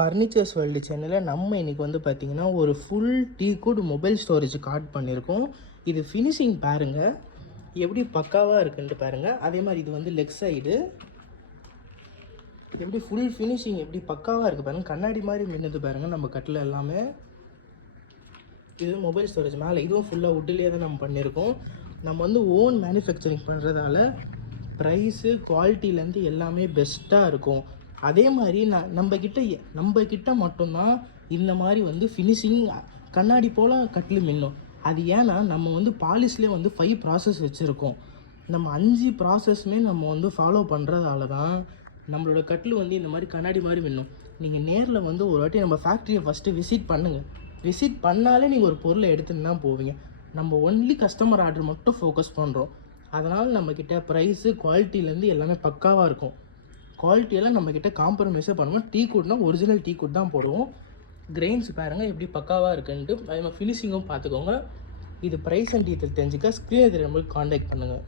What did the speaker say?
Furnitures world சேனலில் நம்ம இன்றைக்கி வந்து பார்த்திங்கன்னா ஒரு full teakwood mobile storage card பண்ணியிருக்கோம். இது ஃபினிஷிங் பாருங்கள் எப்படி பக்காவாக இருக்குன்ட்டு பாருங்கள். அதே மாதிரி இது வந்து லெக் சைடு எப்படி ஃபுல் ஃபினிஷிங் எப்படி பக்காவாக இருக்குது பாருங்கள். கண்ணாடி மாதிரி மின்னுது பாருங்கள் நம்ம கட்டில் எல்லாமே. இது மொபைல் ஸ்டோரேஜ் மேலே இதுவும் ஃபுல்லாக வுட்டிலே தான் நம்ம பண்ணியிருக்கோம். நம்ம வந்து ஓன் மேனுஃபேக்சரிங் பண்ணுறதால ப்ரைஸு குவாலிட்டிலேருந்து எல்லாமே பெஸ்ட்டாக இருக்கும். அதே மாதிரி நம்மக்கிட்ட மட்டும்தான் இந்த மாதிரி வந்து ஃபினிஷிங் கண்ணாடி போல் கட்டில் மின்னும். அது ஏன்னா நம்ம வந்து பாலிஷ்லேயே வந்து 5 ப்ராசஸ் வச்சுருக்கோம். நம்ம 5 ப்ராசஸுமே நம்ம வந்து ஃபாலோ பண்ணுறதால தான் நம்மளோட கட்டில் வந்து இந்த மாதிரி கண்ணாடி மாதிரி மின்னும். நீங்கள் நேரில் வந்து ஒரு வாட்டி நம்ம ஃபேக்ட்ரியை ஃபஸ்ட்டு விசிட் பண்ணுங்கள். விசிட் பண்ணாலே நீங்கள் ஒரு பொருளை எடுத்துன்னு தான் போவீங்க. நம்ம ஒன்லி கஸ்டமர் ஆர்டர் மட்டும் ஃபோக்கஸ் பண்ணுறோம். அதனால் நம்மக்கிட்ட ப்ரைஸு குவாலிட்டிலேருந்து எல்லாமே பக்காவாக இருக்கும். குவாலிட்டியெல்லாம் நம்மக்கிட்ட காம்ப்ரமைஸே பண்ணுவோம். டீக்குட்னா ஒரிஜினல் டீக்குட் தான் போடுவோம். கிரெயின்ஸ் பாருங்கள் எப்படி பக்காவாக இருக்குன்ட்டு. அதே மாதிரி ஃபினிஷிங்கும் பார்த்துக்கோங்க. இது ப்ரைஸ் அண்ட் டீட்டெயில் தெரிஞ்சுக்க ஸ்க்ரீன் நம்மளுக்கு காண்டாக்ட் பண்ணுங்கள்.